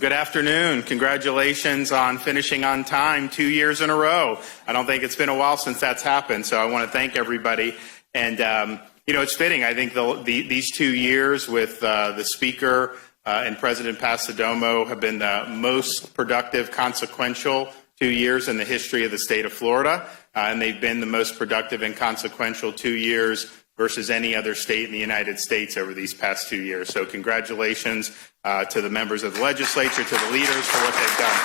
Good afternoon. Congratulations on finishing on time 2 years in a row. I don't think it's been a while since that's happened, so I want to thank everybody. And, it's fitting. I think these 2 years with the Speaker and President Pasadomo have been the most productive, consequential 2 years in the history of the state of Florida, and they've been the most productive and consequential 2 years versus any other state in the United States over these past 2 years. So congratulations to the members of the legislature, to the leaders for what they've done.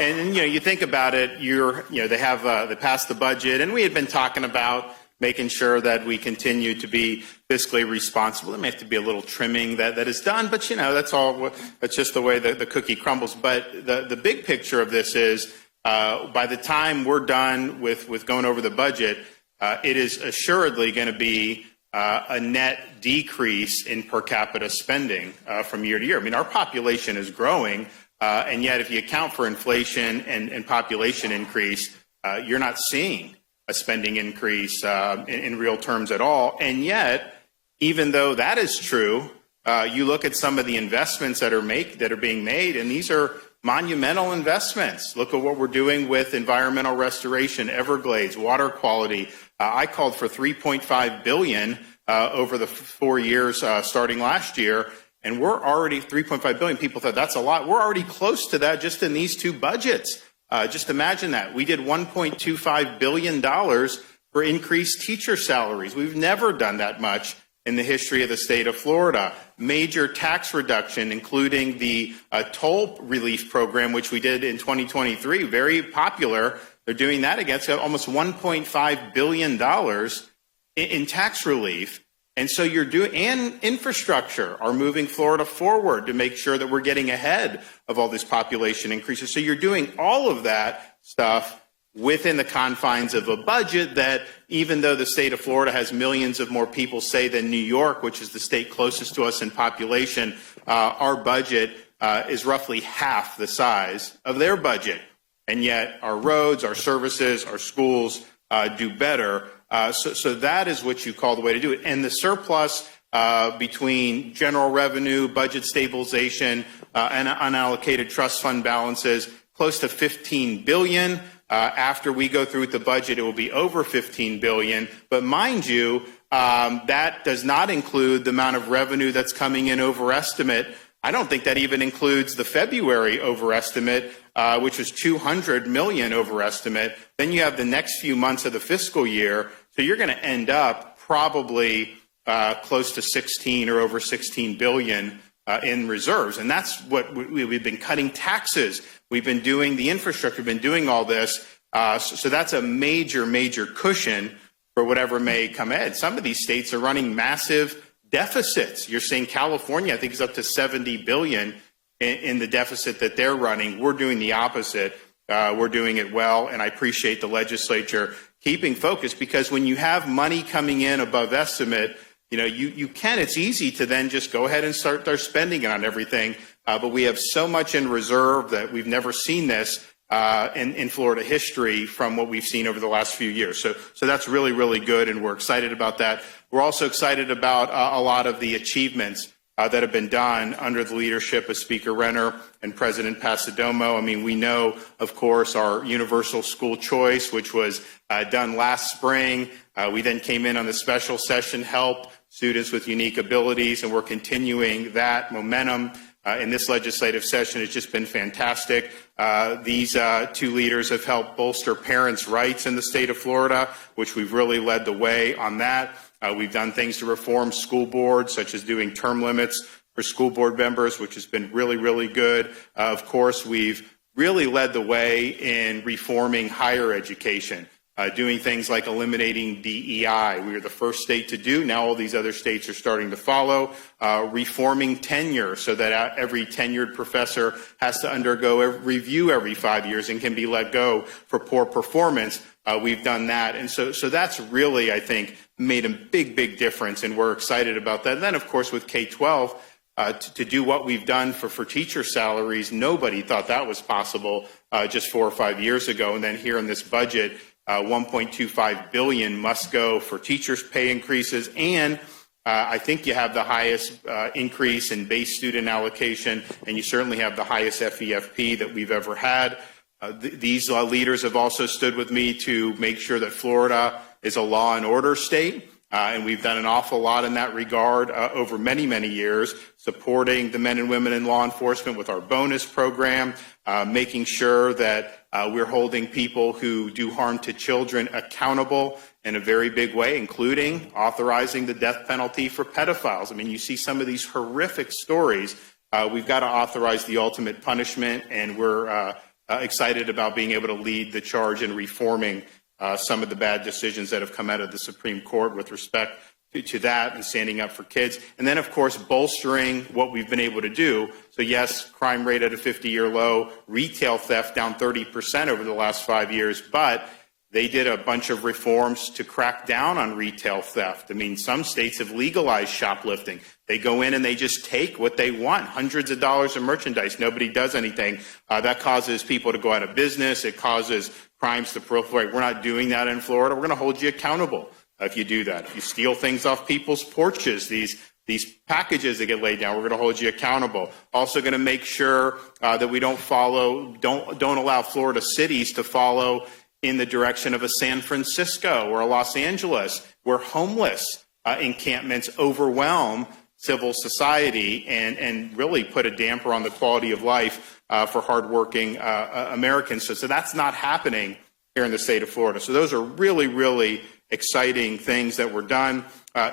And you think about it, they passed the budget, and we had been talking about making sure that we continue to be fiscally responsible. There may have to be a little trimming that is done, but that's just the way the cookie crumbles. But the big picture of this is by the time we're done with going over the budget, it is assuredly going to be a net decrease in per capita spending from year to year. I mean, our population is growing, and yet if you account for inflation and population increase, you're not seeing a spending increase in real terms at all. And yet, even though that is true, you look at some of the investments that are being made, and these are monumental investments. Look at what we're doing with environmental restoration, Everglades, water quality. I called for $3.5 billion over the 4 years starting last year, and we're already $3.5 billion. People thought that's a lot. We're already close to that just in these two budgets. Just imagine that. We did $1.25 billion for increased teacher salaries. We've never done that much in the history of the state of Florida. Major tax reduction, including the toll relief program, which we did in 2023, very popular. They're doing that against almost $1.5 billion in tax relief. And so and infrastructure are moving Florida forward to make sure that we're getting ahead of all this population increases. So you're doing all of that stuff within the confines of a budget that, even though the state of Florida has millions of more people, say, than New York, which is the state closest to us in population, our budget is roughly half the size of their budget. And yet our roads, our services, our schools do better. So that is what you call the way to do it. And the surplus between general revenue, budget stabilization, and unallocated trust fund balances, close to $15 billion. After we go through with the budget, it will be over $15 billion. But mind you, that does not include the amount of revenue that's coming in over estimate. I don't think that even includes the February overestimate, which was $200 million overestimate. Then you have the next few months of the fiscal year. So you're going to end up probably close to 16 or over 16 billion in reserves. And that's what we've been cutting taxes. We've been doing the infrastructure, we've been doing all this. So that's a major, major cushion for whatever may come ahead. Some of these states are running massive deficits. You're seeing California, I think, is up to 70 billion in the deficit that they're running. We're doing the opposite. We're doing it well, and I appreciate the legislature keeping focus, because when you have money coming in above estimate, it's easy to then just go ahead and start spending it on everything. But we have so much in reserve that we've never seen this in Florida history from what we've seen over the last few years. So that's really, really good, and we're excited about that. We're also excited about a lot of the achievements that have been done under the leadership of Speaker Renner and President Pasadomo. I mean, we know, of course, our universal school choice, which was done last spring. We then came in on the special session help students with unique abilities, and we're continuing that momentum in this legislative session. It's just been fantastic. These two leaders have helped bolster parents' rights in the state of Florida, which we've really led the way on that. We've done things to reform school boards, such as doing term limits for school board members, which has been really, really good. Of course, we've really led the way in reforming higher education, doing things like eliminating DEI. We were the first state to do. Now all these other states are starting to follow. Reforming tenure so that every tenured professor has to undergo a review every 5 years and can be let go for poor performance. We've done that. And so that's really, I think, made a big, big difference, and we're excited about that. And then, of course, with K-12, to do what we've done for teacher salaries, nobody thought that was possible just 4 or 5 years ago. And then here in this budget, $1.25 billion must go for teachers' pay increases, and I think you have the highest increase in base student allocation, and you certainly have the highest FEFP that we've ever had. These leaders have also stood with me to make sure that Florida is a law and order state. And we've done an awful lot in that regard over many, many years, supporting the men and women in law enforcement with our bonus program, making sure that we're holding people who do harm to children accountable in a very big way, including authorizing the death penalty for pedophiles. I mean, you see some of these horrific stories. We've got to authorize the ultimate punishment, and we're excited about being able to lead the charge in reforming some of the bad decisions that have come out of the Supreme Court with respect to that and standing up for kids. And then, of course, bolstering what we've been able to do. So, yes, crime rate at a 50-year low, retail theft down 30% over the last 5 years, but they did a bunch of reforms to crack down on retail theft. I mean, some states have legalized shoplifting. They go in and they just take what they want, hundreds of dollars of merchandise. Nobody does anything. That causes people to go out of business. It causes crimes to proliferate. We're not doing that in Florida. We're going to hold you accountable if you do that. If you steal things off people's porches, these packages that get laid down, we're going to hold you accountable. Also going to make sure that we don't allow Florida cities to follow in the direction of a San Francisco or a Los Angeles, where homeless encampments overwhelm civil society and really put a damper on the quality of life for hardworking Americans. So that's not happening here in the state of Florida. So those are really, really exciting things that were done.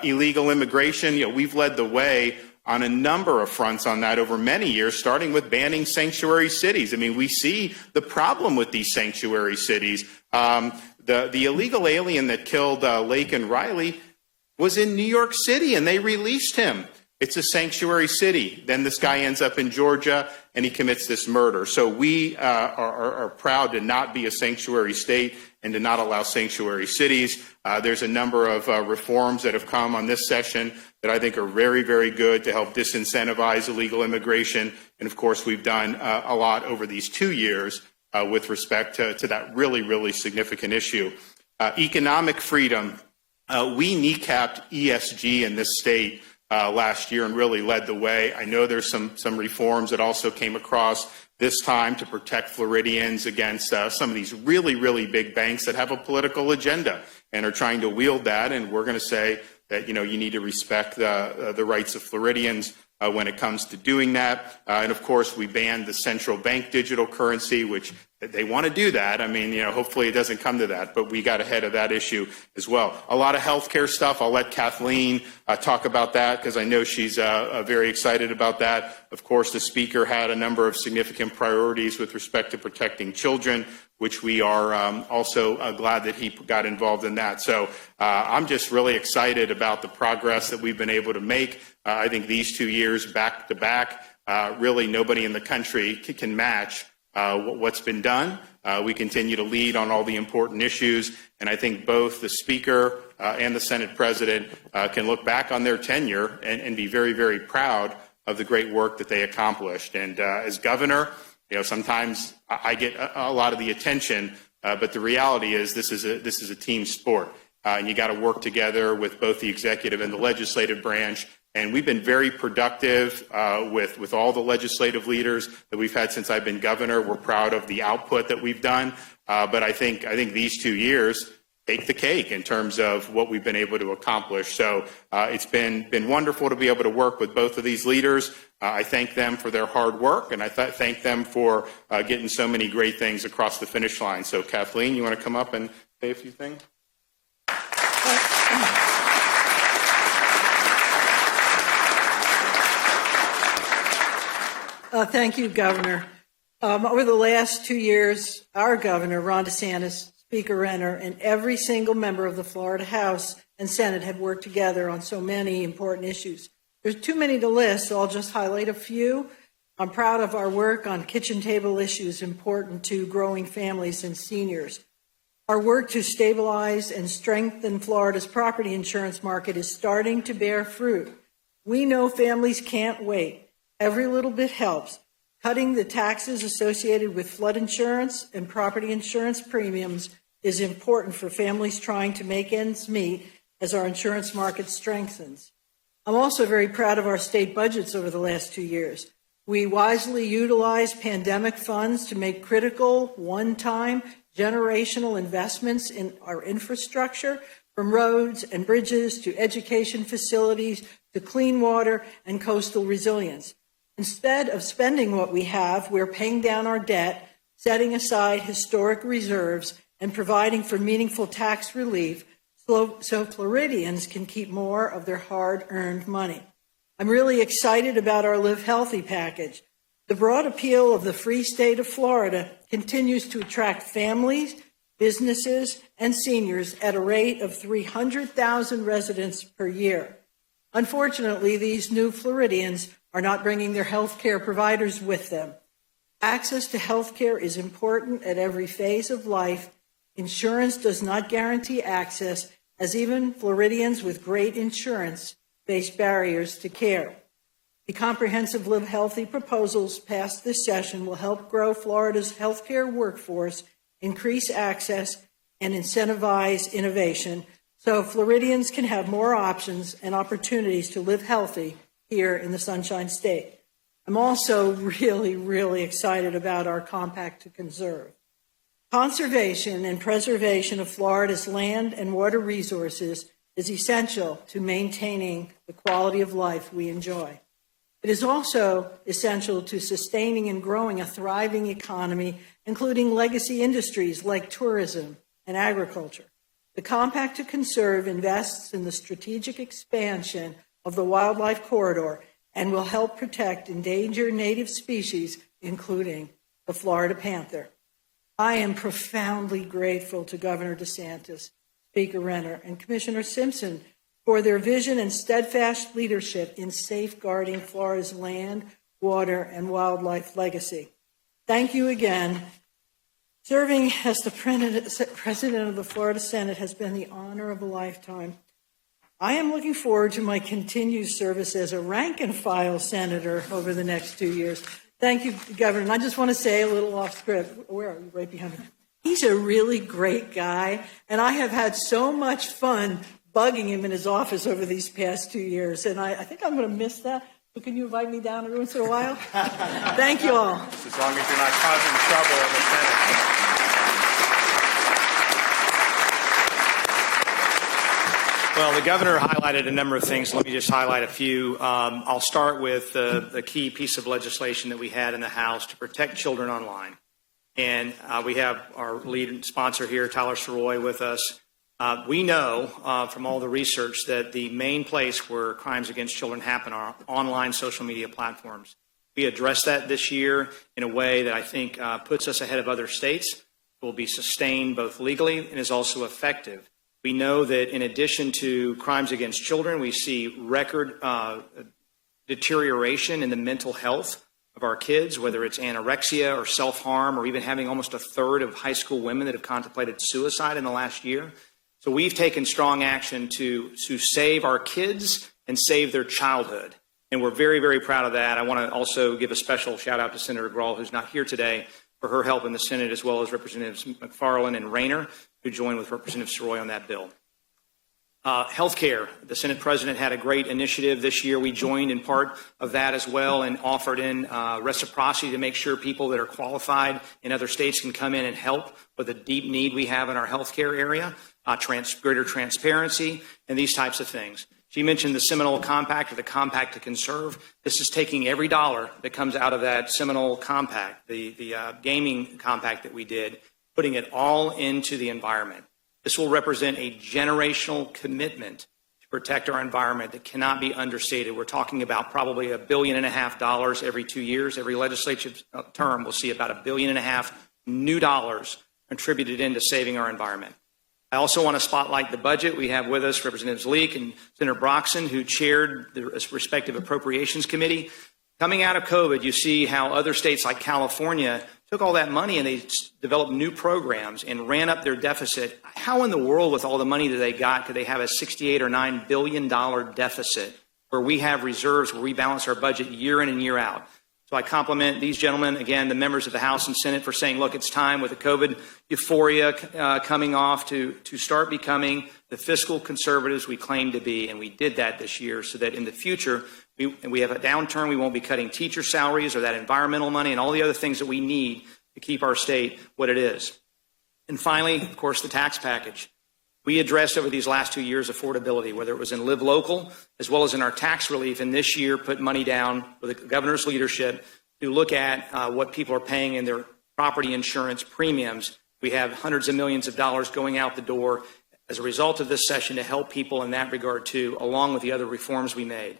Illegal immigration, we've led the way on a number of fronts on that over many years, starting with banning sanctuary cities. I mean, we see the problem with these sanctuary cities. The illegal alien that killed Lake and Riley was in New York City, and they released him. It's a sanctuary city. Then this guy ends up in Georgia, and he commits this murder. So we are proud to not be a sanctuary state and to not allow sanctuary cities. There's a number of reforms that have come on this session that I think are very, very good to help disincentivize illegal immigration. And, of course, we've done a lot over these 2 years with respect to that really, really significant issue. Economic freedom. We kneecapped ESG in this state last year and really led the way. I know there's some reforms that also came across this time to protect Floridians against some of these really, really big banks that have a political agenda and are trying to wield that. And we're going to say that, you need to respect the rights of Floridians when it comes to doing that. And of course, we banned the central bank digital currency, which they want to do that. I mean, hopefully it doesn't come to that, but we got ahead of that issue as well. A lot of healthcare stuff. I'll let Kathleen talk about that because I know she's very excited about that. Of course, the speaker had a number of significant priorities with respect to protecting children, which we are also glad that he got involved in that. So I'm just really excited about the progress that we've been able to make. I think these 2 years back to back, really nobody in the country can match what's been done. We continue to lead on all the important issues, and I think both the Speaker and the Senate President can look back on their tenure and be very, very proud of the great work that they accomplished. And as governor, sometimes I get a lot of the attention, but the reality is this is a team sport, and you got to work together with both the executive and the legislative branch. And we've been very productive with all the legislative leaders that we've had since I've been governor. We're proud of the output that we've done. But I think these 2 years take the cake in terms of what we've been able to accomplish. So it's been wonderful to be able to work with both of these leaders. I thank them for their hard work, and I thank them for getting so many great things across the finish line. So Kathleen, you want to come up and say a few things? Thank you, Governor. Over the last 2 years, our governor, Ron DeSantis, Speaker Renner, and every single member of the Florida House and Senate have worked together on so many important issues. There's too many to list, so I'll just highlight a few. I'm proud of our work on kitchen table issues important to growing families and seniors. Our work to stabilize and strengthen Florida's property insurance market is starting to bear fruit. We know families can't wait. Every little bit helps. Cutting the taxes associated with flood insurance and property insurance premiums is important for families trying to make ends meet as our insurance market strengthens. I'm also very proud of our state budgets over the last 2 years. We wisely utilized pandemic funds to make critical, one-time, generational investments in our infrastructure, from roads and bridges to education facilities to clean water and coastal resilience. Instead of spending what we have, we're paying down our debt, setting aside historic reserves, and providing for meaningful tax relief so Floridians can keep more of their hard-earned money. I'm really excited about our Live Healthy package. The broad appeal of the free state of Florida continues to attract families, businesses, and seniors at a rate of 300,000 residents per year. Unfortunately, these new Floridians are not bringing their health care providers with them. Access to health care is important at every phase of life. Insurance does not guarantee access, as even Floridians with great insurance face barriers to care. The comprehensive Live Healthy proposals passed this session will help grow Florida's healthcare workforce, increase access, and incentivize innovation so Floridians can have more options and opportunities to live healthy here in the Sunshine State. I'm also really excited about our Compact to Conserve. Conservation and preservation of Florida's land and water resources is essential to maintaining the quality of life we enjoy. It is also essential to sustaining and growing a thriving economy, including legacy industries like tourism and agriculture. The Compact to Conserve invests in the strategic expansion of the wildlife corridor and will help protect endangered native species, including the Florida panther. I am profoundly grateful to Governor DeSantis, Speaker Renner, and Commissioner Simpson for their vision and steadfast leadership in safeguarding Florida's land, water, and wildlife legacy. Thank you again. Serving as the President of the Florida Senate has been the honor of a lifetime. I am looking forward to my continued service as a rank-and-file senator over the next 2 years. Thank you, Governor. And I just want to say a little off script. Where are you? Right behind me. He's a really great guy, and I have had so much fun bugging him in his office over these past 2 years, and I think I'm going to miss that. So can you invite me down every once in a while? Thank you all. As long as you're not causing trouble in the Senate. Well, the governor highlighted a number of things. Let me just highlight a few. I'll start with the key piece of legislation that we had in the House to protect children online. And we have our lead sponsor here, Tyler Soroy, with us. We know from all the research that the main place where crimes against children happen are online social media platforms. We addressed that this year in a way that I think puts us ahead of other states, will be sustained both legally and is also effective. We know that in addition to crimes against children, we see record deterioration in the mental health of our kids, whether it's anorexia or self-harm, or even having almost a third of high school women that have contemplated suicide in the last year. So we've taken strong action to save our kids and save their childhood. And we're very proud of that. I want to also give a special shout out to Senator Grahl, who's not here today, for her help in the Senate, as well as Representatives McFarland and Rayner, who joined with Representative Soroy on that bill. Healthcare. The Senate President had a great initiative this year. We joined in part of that as well and offered in reciprocity to make sure people that are qualified in other states can come in and help with the deep need we have in our healthcare area, greater transparency, and these types of things. She mentioned the Seminole Compact, or the Compact to Conserve. This is taking every dollar that comes out of that Seminole Compact, the gaming compact that we did, putting it all into the environment. This will represent a generational commitment to protect our environment that cannot be understated. We're talking about probably $1.5 billion every 2 years. Every legislative term will see about $1.5 billion new dollars contributed into saving our environment. I also want to spotlight the budget. We have with us Representatives Leak and Senator Broxson, who chaired the respective Appropriations Committee. Coming out of COVID, you see how other states like California took all that money and they developed new programs and ran up their deficit. How in the world, with all the money that they got, could they have a $68 or $9 billion deficit where we have reserves, where we balance our budget year in and year out? So I compliment these gentlemen, again, the members of the House and Senate, for saying, look, it's time with the COVID euphoria coming off to start becoming the fiscal conservatives we claim to be. And we did that this year so that in the future, we have a downturn, we won't be cutting teacher salaries or that environmental money and all the other things that we need to keep our state what it is. And finally, of course, the tax package. We addressed over these last 2 years affordability, whether it was in Live Local as well as in our tax relief, and this year put money down with the governor's leadership to look at what people are paying in their property insurance premiums. We have hundreds of millions of dollars going out the door as a result of this session to help people in that regard too, along with the other reforms we made.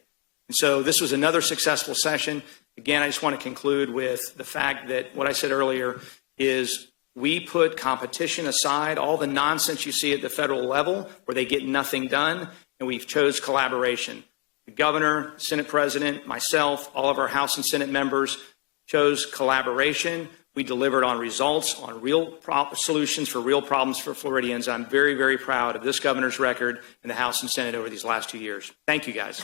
And so this was another successful session. Again, I just want to conclude with the fact that what I said earlier is we put competition aside, all the nonsense you see at the federal level where they get nothing done, and we've chose collaboration. The governor, Senate president, myself, all of our House and Senate members chose collaboration. We delivered on results, on real solutions for real problems for Floridians. I'm very, very proud of this governor's record in the House and Senate over these last 2 years. Thank you, guys.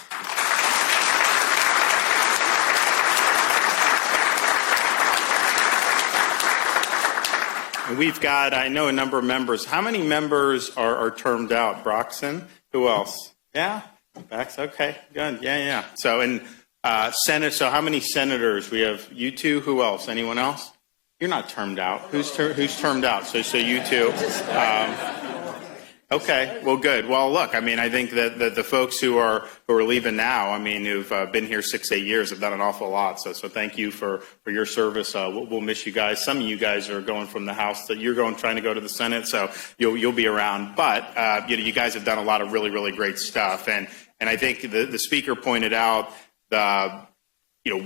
And we've got, I know, a number of members. How many members are termed out? Broxton? Who else? Yeah? Bax? Okay, good. Yeah. So, in Senate, so how many senators? We have you two. Who else? Anyone else? You're not termed out. Who's termed out? So you two. Okay, well, good. Well, look, I mean, I think that the folks who are leaving now, I mean, who've been here 6-8 years, have done an awful lot. So thank you for your service. We'll miss you guys. Some of you guys are going from the House that you're trying to go to the Senate, so you'll be around. But you guys have done a lot of really, really great stuff. And I think the speaker pointed out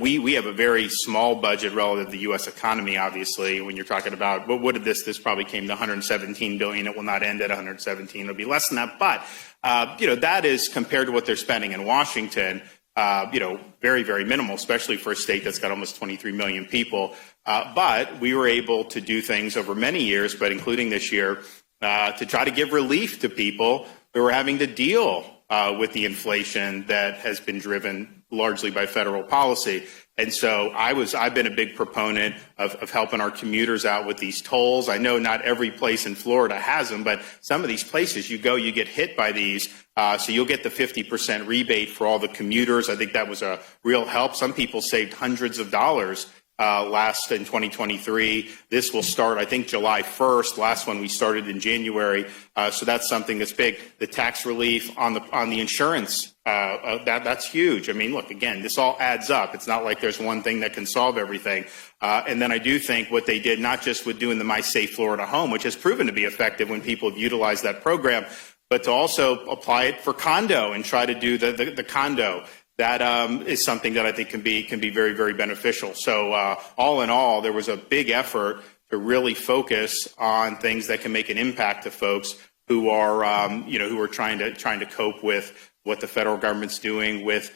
we have a very small budget relative to the U.S. economy, obviously, when you're talking about, what did this probably came to $117 billion. It will not end at 117. It'll be less than that. But, that is compared to what they're spending in Washington, very, very minimal, especially for a state that's got almost 23 million people. But we were able to do things over many years, but including this year, to try to give relief to people who are having to deal with the inflation that has been driven largely by federal policy. And so I've been a big proponent of helping our commuters out with these tolls. I know not every place in Florida has them, but some of these places you get hit by these. So you'll get the 50% rebate for all the commuters. I think that was a real help. Some people saved hundreds of dollars last in 2023. This will start, I think, July 1st. Last one we started in January. So that's something that's big. The tax relief on the insurance, that's huge. I mean, look, again, this all adds up. It's not like there's one thing that can solve everything. And then I do think what they did, not just with doing the My Safe Florida Home, which has proven to be effective when people have utilized that program, but to also apply it for condo and try to do the condo. That is something that I think can be very, very beneficial. So all in all, there was a big effort to really focus on things that can make an impact to folks who are trying to cope with what the federal government's doing with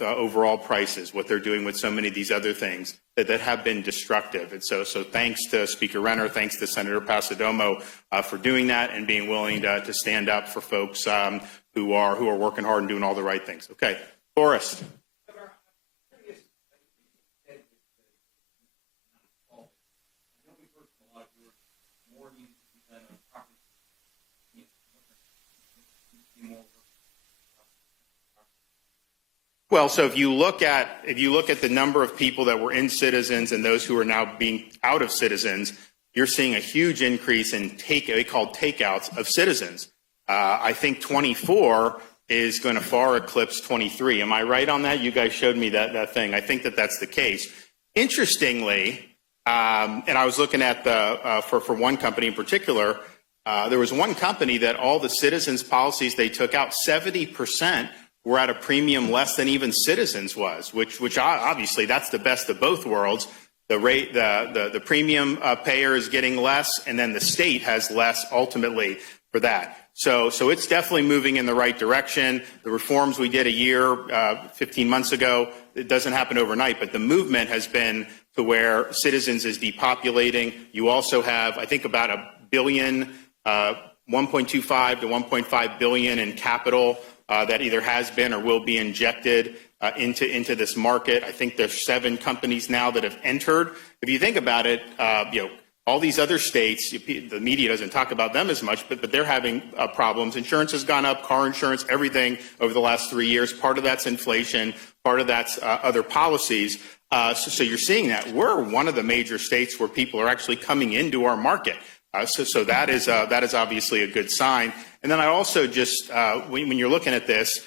overall prices, what they're doing with so many of these other things that have been destructive. And so thanks to Speaker Renner, thanks to Senator Pasadomo for doing that and being willing to stand up for folks who are working hard and doing all the right things. Okay. Forrest. Well, so if you look at the number of people that were in Citizens and those who are now being out of Citizens, you're seeing a huge increase in they call takeouts of Citizens. I think 24 is going to far eclipse 23. Am I right on that? You guys showed me that thing. I think that's the case. Interestingly, and I was looking at for one company in particular, there was one company that all the Citizens policies they took out, 70% were at a premium less than even Citizens was, which obviously that's the best of both worlds. The premium payer is getting less, and then the state has less ultimately for that. So it's definitely moving in the right direction. The reforms we did 15 months ago, it doesn't happen overnight, but the movement has been to where Citizens is depopulating. You also have, I think, about $1 billion, 1.25 to 1.5 billion in capital that either has been or will be injected into this market. I think there's 7 companies now that have entered. If you think about it, all these other states, the media doesn't talk about them as much, but they're having problems. Insurance has gone up, car insurance, everything over the last 3 years. Part of that's inflation, part of that's other policies. So you're seeing that. We're one of the major states where people are actually coming into our market. So that is obviously a good sign. And then I also just, when you're looking at this,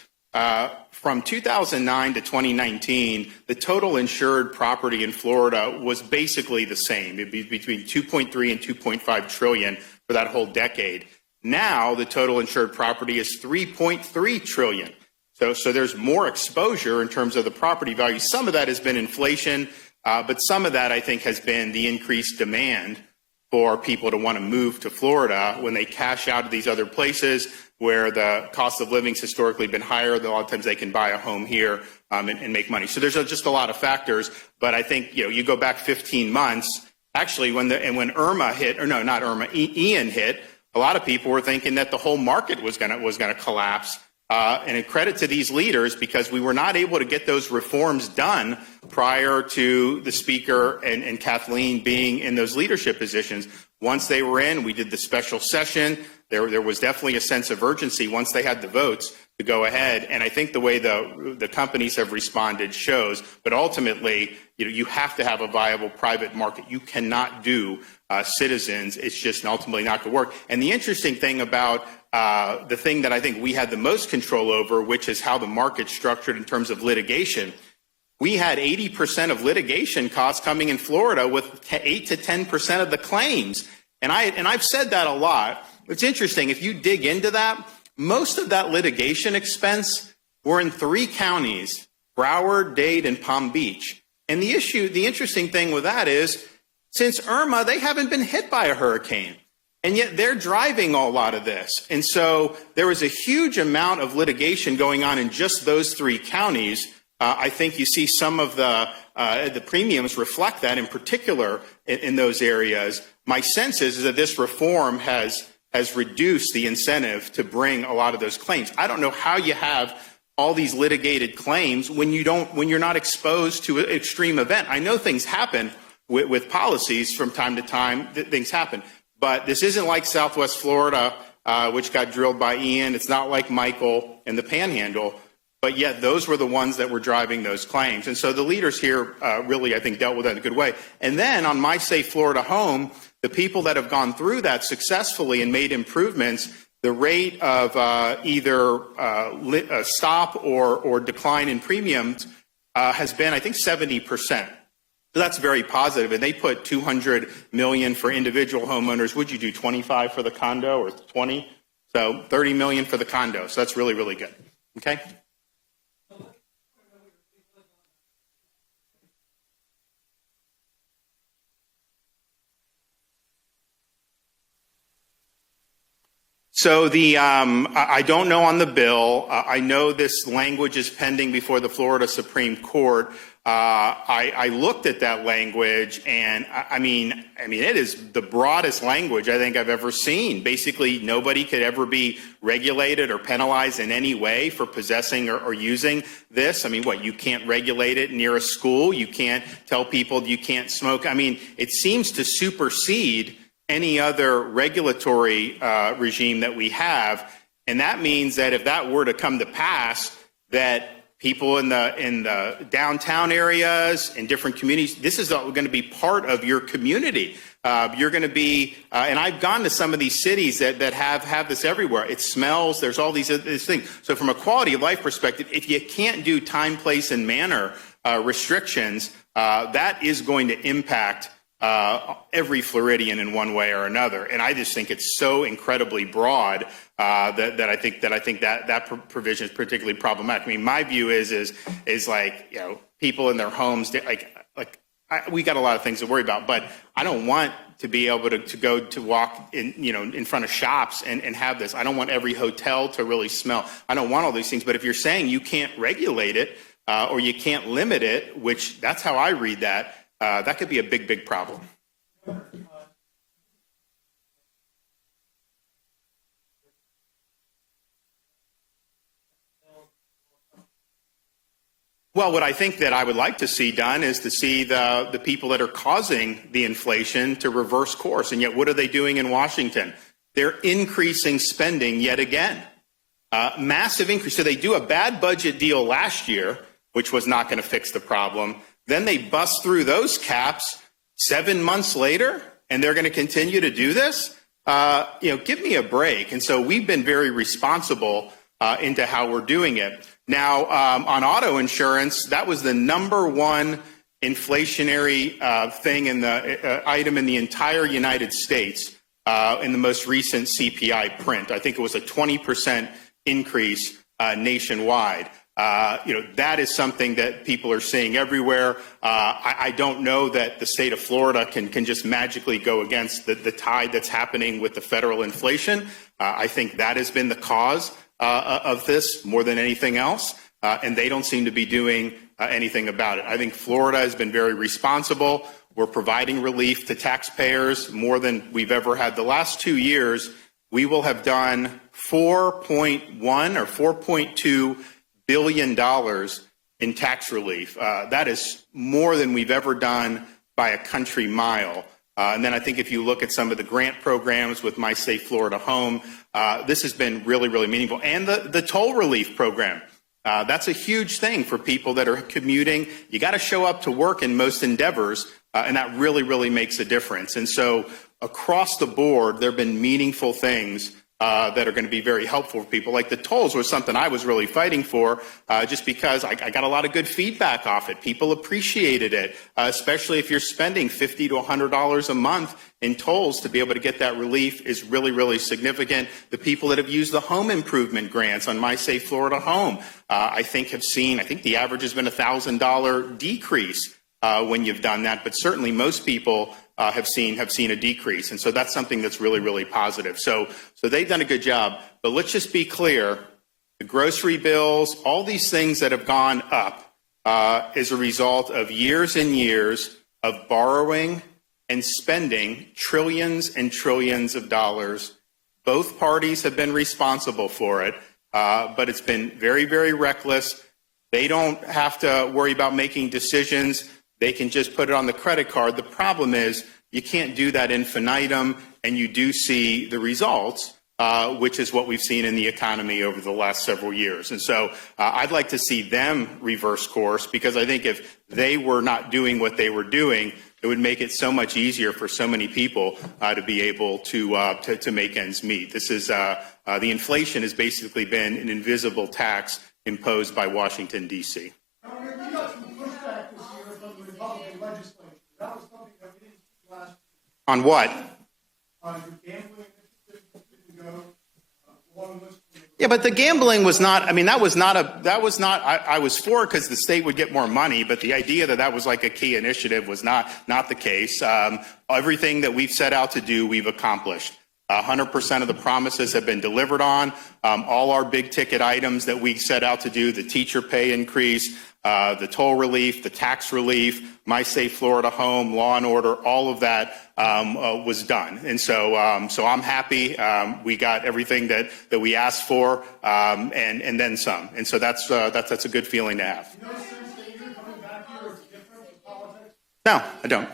from 2009 to 2019, the total insured property in Florida was basically the same. It'd be between 2.3 and 2.5 trillion for that whole decade. Now the total insured property is 3.3 trillion. So there's more exposure in terms of the property value. Some of that has been inflation, but some of that I think has been the increased demand for people to want to move to Florida when they cash out of these other places where the cost of living's historically been higher. A lot of times they can buy a home here and make money. So there's just a lot of factors. But I think you go back 15 months. Actually, when Irma hit, or no, not Irma, Ian hit, a lot of people were thinking that the whole market was gonna collapse. And a credit to these leaders, because we were not able to get those reforms done prior to the Speaker and Kathleen being in those leadership positions. Once they were in, we did the special session. There was definitely a sense of urgency once they had the votes to go ahead. And I think the way the companies have responded shows. But ultimately, you have to have a viable private market. You cannot do citizens. It's just ultimately not going to work. And the interesting thing about the thing that I think we had the most control over, which is how the market's structured in terms of litigation. We had 80% of litigation costs coming in Florida with 8 to 10% of the claims. And I've said that a lot. It's interesting, if you dig into that, most of that litigation expense were in 3 counties, Broward, Dade, and Palm Beach. And the interesting thing with that is, since Irma, they haven't been hit by a hurricane. And yet they're driving a lot of this. And so there was a huge amount of litigation going on in just those 3 counties. I think you see some of the premiums reflect that, in particular in those areas. My sense is that this reform has reduced the incentive to bring a lot of those claims. I don't know how you have all these litigated claims when you're not exposed to an extreme event. I know things happen with policies from time to time. Things happen. But this isn't like Southwest Florida, which got drilled by Ian. It's not like Michael and the Panhandle. But yet those were the ones that were driving those claims. And so the leaders here really, I think, dealt with that in a good way. And then on My Safe Florida Home, the people that have gone through that successfully and made improvements, the rate of either stop or decline in premiums has been, I think, 70%. So that's very positive. And they put $200 million for individual homeowners. Would you do 25 for the condo or 20? So $30 million for the condo. So that's really, really good. Okay. So I don't know on the bill. I know this language is pending before the Florida Supreme Court. I looked at that language, and I mean, it is the broadest language I think I've ever seen. Basically, nobody could ever be regulated or penalized in any way for possessing or using this. I mean, what, you can't regulate it near a school? You can't tell people you can't smoke? I mean, it seems to supersede any other regulatory regime that we have. And that means that if that were to come to pass, that people in the downtown areas, in different communities, this is going to be part of your community. You're going to be, and I've gone to some of these cities that have this everywhere. It smells, there's all these things. So from a quality of life perspective, if you can't do time, place, and manner restrictions, that is going to impact every Floridian in one way or another. And I just think it's so incredibly broad that I think that provision is particularly problematic. I mean, my view is like, you know, people in their homes, we got a lot of things to worry about, but I don't want to be able to go to walk in, you know, in front of shops and have this. I don't want every hotel to really smell. I don't want all these things. But if you're saying you can't regulate it or you can't limit it, which that's how I read that, that could be a big, big problem. Well, what I think that I would like to see done is to see the people that are causing the inflation to reverse course. And yet, what are they doing in Washington? They're increasing spending yet again. Massive increase. So they do a bad budget deal last year, which was not going to fix the problem. Then they bust through those caps 7 months later, and they're going to continue to do this? Give me a break. And so we've been very responsible into how we're doing it. Now, on auto insurance, that was the #1 inflationary thing in the item in the entire United States in the most recent CPI print. I think it was a 20% increase nationwide. That is something that people are seeing everywhere. I don't know that the state of Florida can just magically go against the tide that's happening with the federal inflation. I think that has been the cause of this more than anything else, and they don't seem to be doing anything about it. I think Florida has been very responsible. We're providing relief to taxpayers more than we've ever had. The last 2 years, we will have done $4.1 or $4.2 billion in tax relief. That is more than we've ever done by a country mile. And then I think if you look at some of the grant programs with My Safe Florida Home, this has been really, really meaningful. And the toll relief program. That's a huge thing for people that are commuting. You got to show up to work in most endeavors, and that really, really makes a difference. And so across the board, there have been meaningful things that are going to be very helpful for people. Like the tolls was something I was really fighting for just because I got a lot of good feedback off it. People appreciated it, especially if you're spending $50 to $100 a month in tolls. To be able to get that relief is really, really significant. The people that have used the home improvement grants on My Safe Florida Home, I think the average has been a $1,000 decrease when you've done that, but certainly most people have seen a decrease. And so that's something that's really, really positive. So they've done a good job. But let's just be clear, the grocery bills, all these things that have gone up is a result of years and years of borrowing and spending trillions and trillions of dollars. Both parties have been responsible for it, but it's been very, very reckless. They don't have to worry about making decisions. They can just put it on the credit card. The problem is you can't do that infinitum, and you do see the results, which is what we've seen in the economy over the last several years. And so I'd like to see them reverse course, because I think if they were not doing what they were doing, it would make it so much easier for so many people to be able to make ends meet. This is the inflation has basically been an invisible tax imposed by Washington, D.C. On what? On gambling. Yeah, but the gambling was not. I mean, that was not. I was for it because the state would get more money, but the idea that was like a key initiative was not the case. Everything that we've set out to do, we've accomplished. 100% of the promises have been delivered on. All our big ticket items that we set out to do, the teacher pay increase, the toll relief, the tax relief, My Safe Florida Home, law and order, all of that was done. And so I'm happy. We got everything that we asked for and then some. And so that's a good feeling to have. You know, since the year coming back here is different in politics? No, I don't.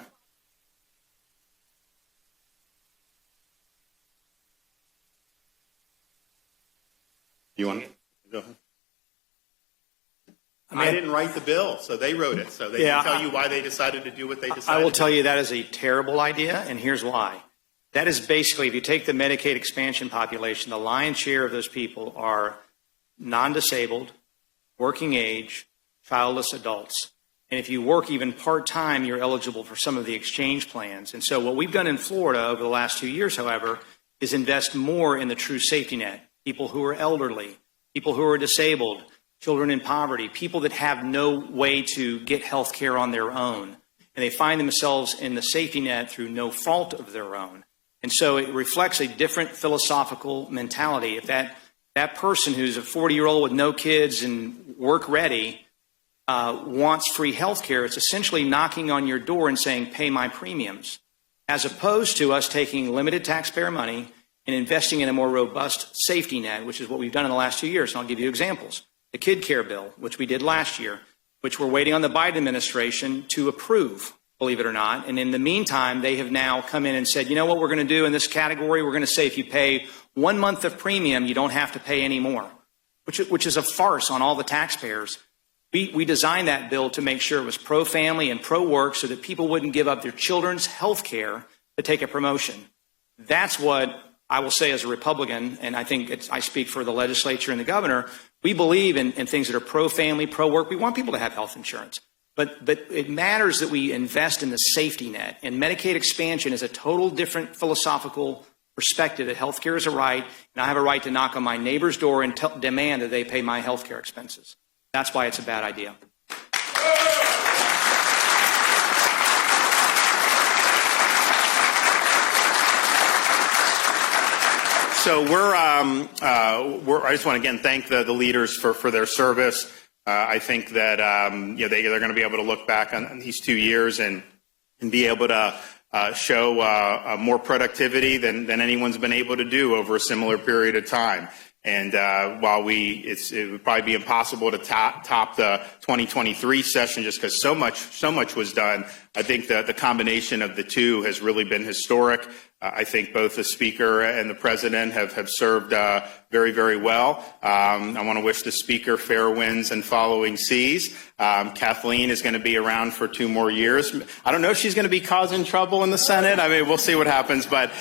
You want to go ahead? I didn't write the bill, so they wrote it. So they can tell you why they decided to do what they decided. I will tell you that is a terrible idea, and here's why. That is basically, if you take the Medicaid expansion population, the lion's share of those people are non-disabled, working age, childless adults. And if you work even part-time, you're eligible for some of the exchange plans. And so what we've done in Florida over the last 2 years, however, is invest more in the true safety net. People who are elderly, people who are disabled, children in poverty, people that have no way to get health care on their own. And they find themselves in the safety net through no fault of their own. And so it reflects a different philosophical mentality. If that person who's a 40-year-old with no kids and work ready wants free health care, it's essentially knocking on your door and saying, pay my premiums, as opposed to us taking limited taxpayer money and investing in a more robust safety net, which is what we've done in the last 2 years. And I'll give you examples. The kid care bill, which we did last year, which we're waiting on the Biden administration to approve, believe it or not. And in the meantime, they have now come in and said, you know what we're going to do in this category? We're going to say if you pay 1 month of premium, you don't have to pay any more, which is a farce on all the taxpayers. We designed that bill to make sure it was pro-family and pro-work so that people wouldn't give up their children's health care to take a promotion. That's what I will say as a Republican, and I think I speak for the legislature and the governor. We believe in things that are pro-family, pro-work. We want people to have health insurance. But it matters that we invest in the safety net. And Medicaid expansion is a total different philosophical perspective that health care is a right, and I have a right to knock on my neighbor's door and demand that they pay my health care expenses. That's why it's a bad idea. So I just want to again thank the leaders for their service. I think that they're going to be able to look back on these 2 years and be able to show more productivity than anyone's been able to do over a similar period of time. And while it would probably be impossible to top the 2023 session just because so much was done, I think that the combination of the two has really been historic. I think both the Speaker and the President have served very, very well. I want to wish the Speaker fair winds and following seas. Kathleen is going to be around for 2 more years. I don't know if she's going to be causing trouble in the Senate. I mean, we'll see what happens. But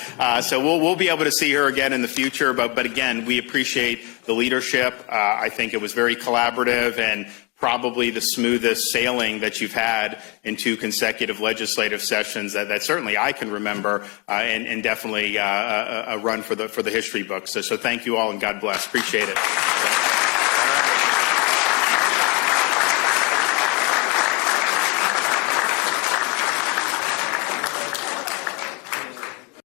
so we'll be able to see her again in the future. But again, we appreciate the leadership. I think it was very collaborative and probably the smoothest sailing that you've had in 2 consecutive legislative sessions that certainly I can remember, and definitely a run for the history books. So thank you all, and God bless. Appreciate it.